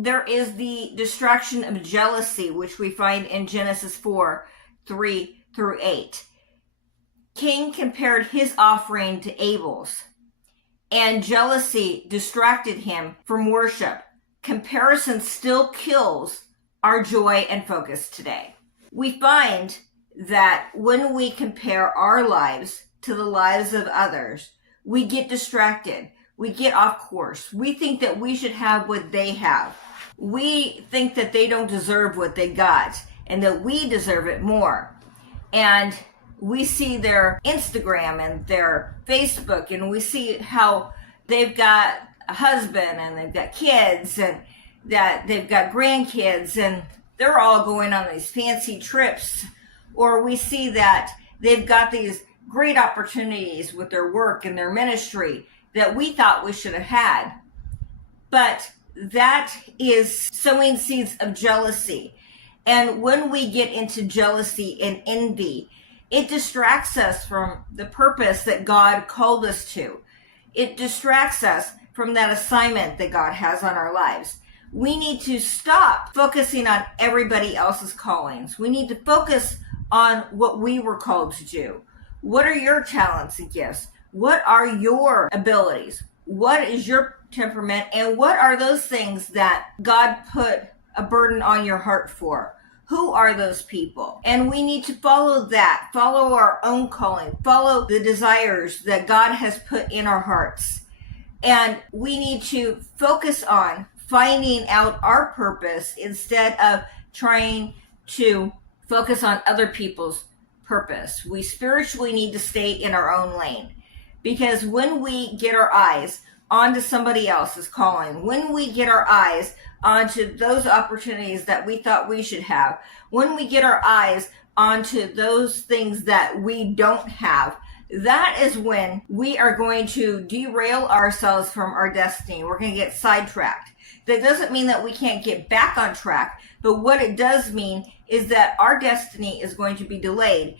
There is the distraction of jealousy, which we find in Genesis 4:3-8. Cain compared his offering to Abel's, and jealousy distracted him from worship. Comparison still kills our joy and focus today. We find that when we compare our lives to the lives of others, we get distracted. We get off course. We think that we should have what they have. We think that they don't deserve what they got and that we deserve it more. And we see their Instagram and their Facebook, and we see how they've got a husband and they've got kids and that they've got grandkids and they're all going on these fancy trips. Or we see that they've got these great opportunities with their work and their ministry that we thought we should have had. But that is sowing seeds of jealousy. And when we get into jealousy and envy, it distracts us from the purpose that God called us to. It distracts us from that assignment that God has on our lives. We need to stop focusing on everybody else's callings. We need to focus on what we were called to do. What are your talents and gifts? What are your abilities? What is your temperament? And what are those things that God put a burden on your heart for? Who are those people? And we need to follow that, follow our own calling, follow the desires that God has put in our hearts. And we need to focus on finding out our purpose instead of trying to focus on other people's purpose. We spiritually need to stay in our own lane, because when we get our eyes onto somebody else's calling, when we get our eyes onto those opportunities that we thought we should have, when we get our eyes onto those things that we don't have, that is when we are going to derail ourselves from our destiny. We're going to get sidetracked. That doesn't mean that we can't get back on track, but what it does mean is that our destiny is going to be delayed